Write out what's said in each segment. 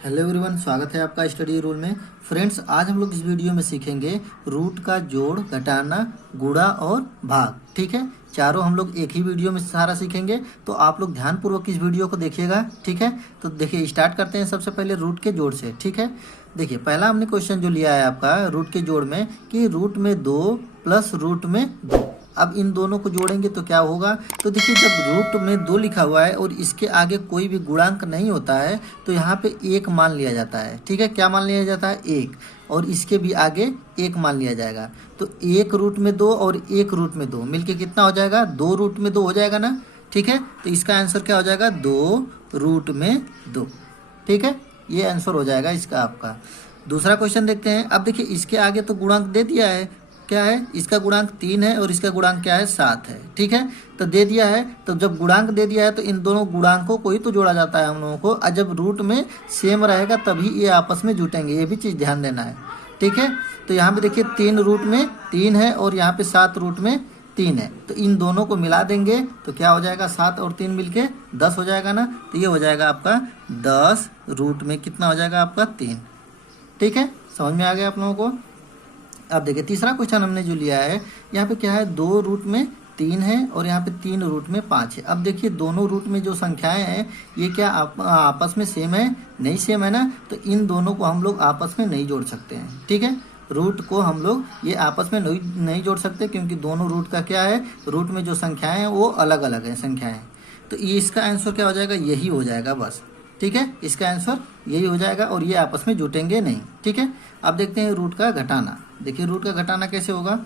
Hello everyone, स्वागत है आपका स्टडी रूल में। फ्रेंड्स, आज हम लोग इस वीडियो में सीखेंगे रूट का जोड़, घटाना, गुणा और भाग। ठीक है, चारों हम लोग एक ही वीडियो में सारा सीखेंगे, तो आप लोग ध्यानपूर्वक इस वीडियो को देखिएगा। ठीक है, तो देखिए स्टार्ट करते हैं सबसे पहले रूट के जोड़ से। ठीक है, देखिए पहला हमने क्वेश्चन जो लिया है आपका रूट के जोड़ में कि रूट में 2 प्लस रूट में 2। अब इन दोनों को जोड़ेंगे तो क्या होगा, तो देखिए जब रूट में 2 लिखा हुआ है और इसके आगे कोई भी गुणांक नहीं होता है तो यहाँ पे 1 मान लिया जाता है। ठीक है, क्या मान लिया जाता है? 1, और इसके भी आगे 1 मान लिया जाएगा। तो 1 रूट में 2 और 1 रूट में 2 मिलके कितना हो जाएगा? 2 रूट में 2 हो जाएगा ना। ठीक है, तो इसका आंसर क्या हो जाएगा? 2 रूट में 2। ठीक है, ये आंसर हो जाएगा इसका आपका। दूसरा क्वेश्चन देखते हैं। अब देखिए इसके आगे तो गुणांक दे दिया है, क्या है? इसका गुणांक 3 है और इसका गुणांक क्या है? 7 है। ठीक है, तो दे दिया है, तो जब गुणांक दे दिया है तो इन दोनों गुणांकों को ही तो जोड़ा जाता है हम लोगों को। और जब रूट में सेम रहेगा तभी ये आपस में जुटेंगे, ये भी चीज़ ध्यान देना है। ठीक है, तो यहाँ पे देखिए 3 रूट में 3 है और यहाँ पे 7 रूट में 3 है, तो इन दोनों को मिला देंगे तो क्या हो जाएगा? 7 और 3 मिलके 10 हो जाएगा ना। तो ये हो जाएगा आपका 10 रूट में कितना हो जाएगा आपका? 3। ठीक है, समझ में आ गया आप लोगों को। अब देखिए तीसरा क्वेश्चन हमने जो लिया है, यहाँ पे क्या है? 2 रूट में 3 है और यहाँ पे 3 रूट में 5 है। अब देखिए दोनों रूट में जो संख्याएं हैं ये क्या आपस में सेम है? नहीं सेम है ना, तो इन दोनों को हम लोग आपस में नहीं जोड़ सकते हैं। ठीक है, रूट को हम लोग ये आपस में नहीं जोड़ सकते क्योंकि दोनों रूट का क्या है? रूट में जो संख्याएं हैं वो अलग अलग हैं संख्याएं। तो ये इसका आंसर क्या हो जाएगा? यही हो जाएगा बस। ठीक है, इसका आंसर यही हो जाएगा और ये आपस में जुटेंगे नहीं। ठीक है, अब देखते हैं रूट का घटाना। देखिए रूट का घटाना कैसे होगा।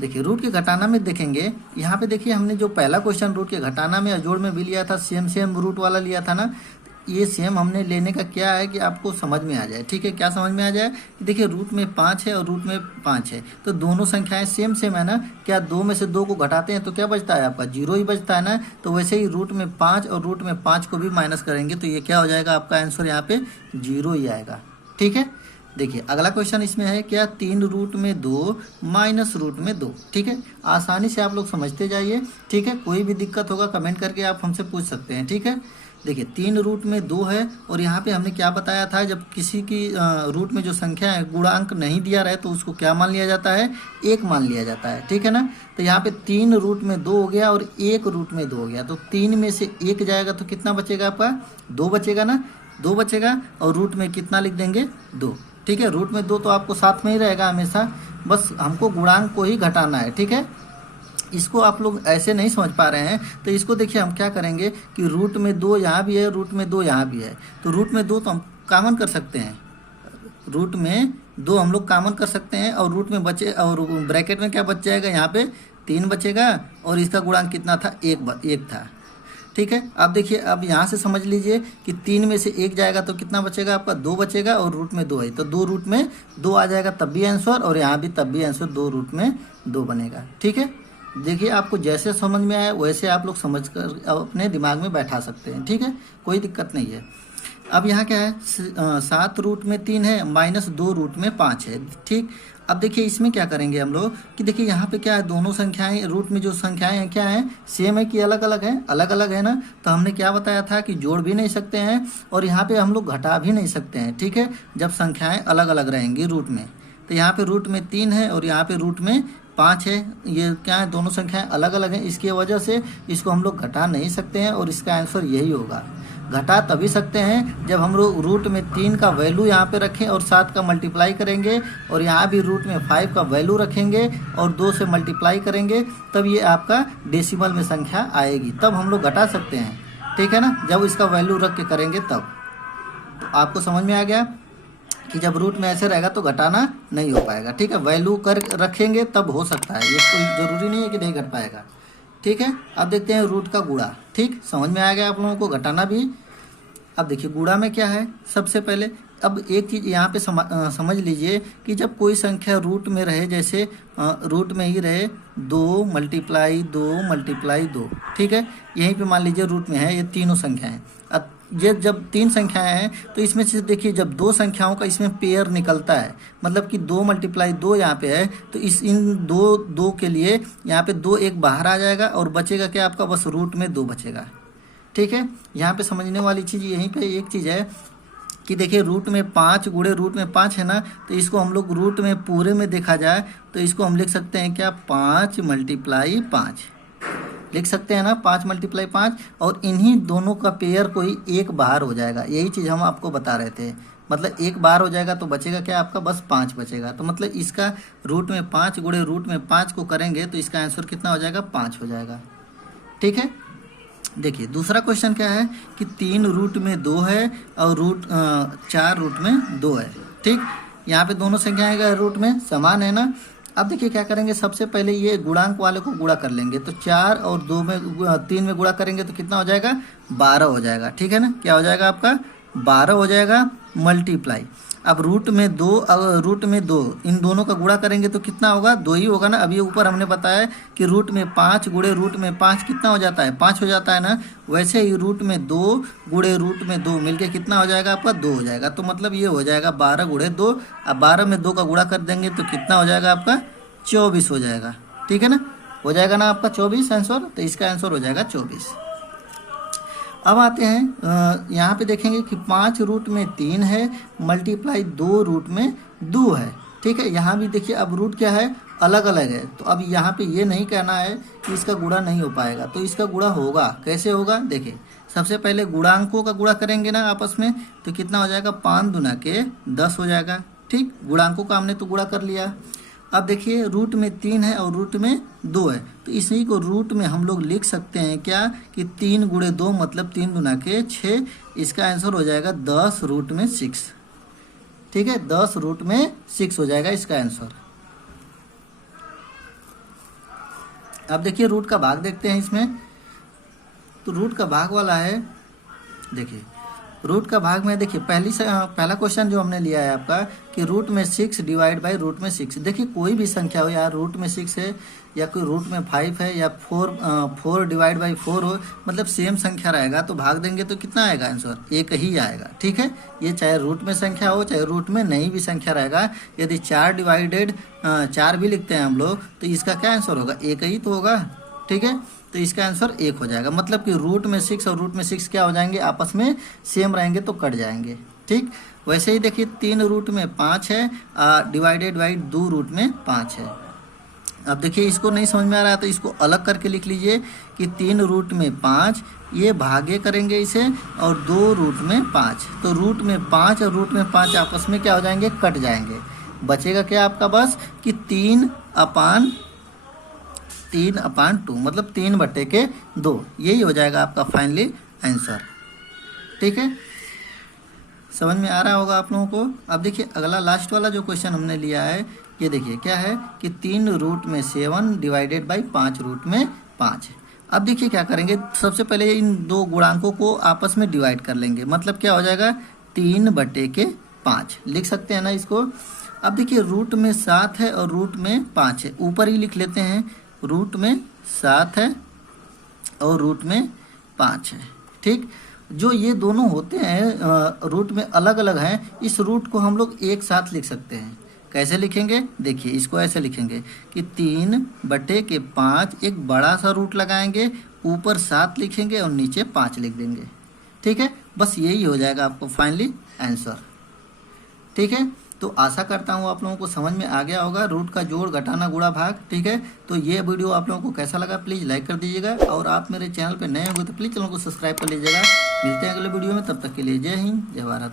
देखिए रूट के घटाना में देखेंगे, यहाँ पे देखिए हमने जो पहला क्वेश्चन रूट के घटाना में जोड़ में भी लिया था, सेम रूट वाला लिया था ना। ये सेम हमने लेने का क्या है कि आपको समझ में आ जाए। ठीक है, क्या समझ में आ जाए कि देखिए रूट में 5 है और रूट में 5 है, तो दोनों संख्याएं सेम है ना। क्या 2 में से 2 को घटाते हैं तो क्या बचता है आपका? 0 ही बचता है ना। तो वैसे ही रूट में 5 और रूट में 5 को भी माइनस करेंगे तो ये क्या हो जाएगा? आपका आंसर यहाँ पे 0 ही आएगा। ठीक है, देखिए अगला क्वेश्चन इसमें है क्या? 3 रूट में 2 माइनस रूट में 2। ठीक है, आसानी से आप लोग समझते जाइए। ठीक है, कोई भी दिक्कत होगा कमेंट करके आप हमसे पूछ सकते हैं। ठीक है, देखिए 3 रूट में 2 है और यहाँ पे हमने क्या बताया था? जब किसी की रूट में जो संख्या है गुणांक नहीं दिया रहे तो उसको क्या मान लिया जाता है? 1 मान लिया जाता है। ठीक है ना, तो यहाँ पे 3 रूट में 2 हो गया और 1 रूट में 2 हो गया, तो 3 में से 1 जाएगा तो कितना बचेगा आपका? 2 बचेगा ना। 2 बचेगा और रूट में कितना लिख देंगे? 2। ठीक है, रूट में 2 तो आपको साथ में ही रहेगा हमेशा, बस हमको गुणांक को ही घटाना है। ठीक है, इसको आप लोग ऐसे नहीं समझ पा रहे हैं तो इसको देखिए हम क्या करेंगे कि रूट में 2 यहाँ भी है, रूट में 2 यहाँ भी है, तो रूट में 2 तो हम कामन कर सकते हैं। रूट में 2 हम लोग कामन कर सकते हैं और रूट में बचे और ब्रैकेट में क्या बच जाएगा? यहाँ पे 3 बचेगा और इसका गुणांक कितना था? 1 था। ठीक है, अब देखिए अब यहाँ से समझ लीजिए कि 3 में से 1 जाएगा तो कितना बचेगा आपका? 2 बचेगा और रूट में 2 है तो 2 रूट में 2 आ जाएगा तब भी आंसर, और यहाँ भी तब भी आंसर 2 रूट में 2 बनेगा। ठीक है, देखिए आपको जैसे समझ में आए वैसे आप लोग समझ कर अपने दिमाग में बैठा सकते हैं। ठीक है, कोई दिक्कत नहीं है। अब यहाँ क्या है? 7 रूट में 3 है माइनस 2 रूट में 5 है। ठीक, अब देखिए इसमें क्या करेंगे हम लोग कि देखिए यहाँ पे क्या है? दोनों संख्याएं रूट में जो संख्याएं हैं क्या हैं? सेम है कि अलग अलग है? अलग अलग है ना। तो हमने क्या बताया था कि जोड़ भी नहीं सकते हैं और यहाँ पे हम लोग घटा भी नहीं सकते हैं। ठीक है, जब संख्याएं अलग अलग रहेंगी रूट में, तो यहाँ पे रूट में 3 है और यहाँ पे रूट में 5 है, ये क्या है? दोनों संख्याएं अलग अलग हैं, इसकी वजह से इसको हम लोग घटा नहीं सकते हैं और इसका आंसर यही होगा। घटा तभी सकते हैं जब हम लोग रूट में 3 का वैल्यू यहाँ पे रखें और 7 का मल्टीप्लाई करेंगे और यहाँ भी रूट में 5 का वैल्यू रखेंगे और 2 से मल्टीप्लाई करेंगे, तब ये आपका डेसिमल में संख्या आएगी, तब हम लोग घटा सकते हैं। ठीक है ना, जब इसका वैल्यू रख के करेंगे तब। तो आपको समझ में आ गया कि जब रूट में ऐसे रहेगा तो घटाना नहीं हो पाएगा। ठीक है, वैल्यू कर रखेंगे तब हो सकता है, ये कोई ज़रूरी नहीं है कि नहीं घट पाएगा। ठीक है, अब देखते हैं रूट का गुणा। ठीक, समझ में आ गया आप लोगों को घटाना भी। अब देखिए गुणा में क्या है? सबसे पहले अब एक चीज़ यहाँ पे समझ लीजिए कि जब कोई संख्या रूट में रहे, जैसे रूट में ही रहे 2 मल्टीप्लाई 2 मल्टीप्लाई 2। ठीक है, यहीं पे मान लीजिए रूट में है ये तीनों संख्याएं। अब ये जब 3 संख्याएं हैं तो इसमें से देखिए जब 2 संख्याओं का इसमें पेयर निकलता है, मतलब कि 2 मल्टीप्लाई 2 यहाँ पे है, तो इन दो के लिए यहाँ पे 2 एक बाहर आ जाएगा और बचेगा क्या आपका? बस रूट में 2 बचेगा। ठीक है, यहाँ पे समझने वाली चीज़ यहीं पे एक चीज़ है कि देखिए रूट में 5 गुणे रूट में 5 है ना, तो इसको हम लोग रूट में पूरे में देखा जाए तो इसको हम लिख सकते हैं क्या, 5 × 5 लिख सकते हैं ना, 5 × 5। और इन्हीं दोनों का पेयर कोई एक बाहर हो जाएगा, यही चीज़ हम आपको बता रहे थे। मतलब एक बार हो जाएगा तो बचेगा क्या आपका, बस 5 बचेगा। तो मतलब इसका रूट में 5 गुणे रूट में 5 को करेंगे तो इसका आंसर कितना हो जाएगा, 5 हो जाएगा। ठीक है, देखिए दूसरा क्वेश्चन क्या है कि 3 रूट में 2 है और 4 रूट में 2 है। ठीक, यहाँ पे दोनों संख्याएं का रूट में समान है ना। अब देखिए क्या करेंगे, सबसे पहले ये गुणांक वाले को गुणा कर लेंगे। तो 4 और 3 में गुणा करेंगे तो कितना हो जाएगा, 12 हो जाएगा। ठीक है ना, क्या हो जाएगा आपका, 12 हो जाएगा मल्टीप्लाई। अब रूट में 2 इन दोनों का गुणा करेंगे तो कितना होगा, 2 ही होगा ना। अभी ऊपर हमने बताया कि रूट में 5 गुणे रूट में 5 कितना हो जाता है, 5 हो जाता है ना। वैसे ही रूट में 2 गुणे रूट में 2 मिलके कितना हो जाएगा आपका, 2 हो जाएगा। तो मतलब ये हो जाएगा 12 गुणे 2। अब 12 में 2 का गुणा कर देंगे तो कितना हो जाएगा आपका, 24 हो जाएगा। ठीक है ना, हो जाएगा ना आपका 24 आंसर। तो इसका आंसर हो जाएगा 24। अब आते हैं यहाँ पे देखेंगे कि 5 रूट में 3 है मल्टीप्लाई 2 रूट में 2 है। ठीक है, यहाँ भी देखिए अब रूट क्या है, अलग अलग है। तो अब यहाँ पे ये नहीं कहना है कि इसका गुणा नहीं हो पाएगा, तो इसका गुणा होगा। कैसे होगा, देखिए सबसे पहले गुणांकों का गुणा करेंगे ना आपस में, तो कितना हो जाएगा, 5 दूना के 10 हो जाएगा। ठीक, गुणांकों का हमने तो गुणा कर लिया। अब देखिए रूट में 3 है और रूट में 2 है, तो इसी को रूट में हम लोग लिख सकते हैं क्या कि 3 गुणे 2 मतलब 3 दूना के 6। इसका आंसर हो जाएगा 10 रूट में 6। ठीक है, 10 रूट में 6 हो जाएगा इसका आंसर। अब देखिए रूट का भाग देखते हैं इसमें। तो रूट का भाग वाला है, देखिए रूट का भाग में देखिए पहला क्वेश्चन जो हमने लिया है आपका कि रूट में 6 डिवाइड बाई रूट में 6। देखिए कोई भी संख्या हो यार, रूट में 6 है या कोई रूट में 5 है या 4 डिवाइड बाई 4 हो, मतलब सेम संख्या रहेगा तो भाग देंगे तो कितना आएगा आंसर, एक ही आएगा। ठीक है, ये चाहे रूट में संख्या हो चाहे रूट में नहीं भी संख्या रहेगा। यदि 4 डिवाइडेड 4 भी लिखते हैं हम लोग तो इसका क्या आंसर होगा, एक ही तो होगा। ठीक है, तो इसका आंसर 1 हो जाएगा। मतलब कि रूट में 6 और रूट में 6 क्या हो जाएंगे, आपस में सेम रहेंगे तो कट जाएंगे। ठीक, वैसे ही देखिए 3 रूट में 5 है डिवाइडेड बाई 2 रूट में 5 है। अब देखिए इसको नहीं समझ में आ रहा है तो इसको अलग करके लिख लीजिए कि 3 रूट में 5, ये भागे करेंगे इसे, और 2 रूट में 5। तो रूट में 5 और रूट में 5 आपस में क्या हो जाएंगे, कट जाएंगे। बचेगा क्या आपका बस कि 3/2 मतलब 3/2, यही हो जाएगा आपका फाइनली आंसर। ठीक है, समझ में आ रहा होगा आप लोगों को। अब देखिए अगला लास्ट वाला जो क्वेश्चन हमने लिया है, ये देखिए क्या है कि 3 रूट में 7 डिवाइडेड बाई 5 रूट में 5। अब देखिए क्या करेंगे, सबसे पहले इन दो गुणांकों को आपस में डिवाइड कर लेंगे। मतलब क्या हो जाएगा, 3/5 लिख सकते हैं ना इसको। अब देखिए रूट में 7 है और रूट में 5 है, ऊपर ही लिख लेते हैं। रूट में 7 है और रूट में 5 है। ठीक, जो ये दोनों होते हैं रूट में अलग अलग हैं, इस रूट को हम लोग एक साथ लिख सकते हैं। कैसे लिखेंगे, देखिए इसको ऐसे लिखेंगे कि 3/5 एक बड़ा सा रूट लगाएंगे, ऊपर 7 लिखेंगे और नीचे 5 लिख देंगे। ठीक है, बस यही हो जाएगा आपको फाइनली आंसर। ठीक है, तो आशा करता हूँ आप लोगों को समझ में आ गया होगा रूट का जोड़, घटाना, गुणा, भाग। ठीक है, तो ये वीडियो आप लोगों को कैसा लगा प्लीज़ लाइक कर दीजिएगा, और आप मेरे चैनल पे नए होंगे तो प्लीज़ चैनल को सब्सक्राइब कर लीजिएगा। मिलते हैं अगले वीडियो में, तब तक के लिए जय हिंद, जय भारत।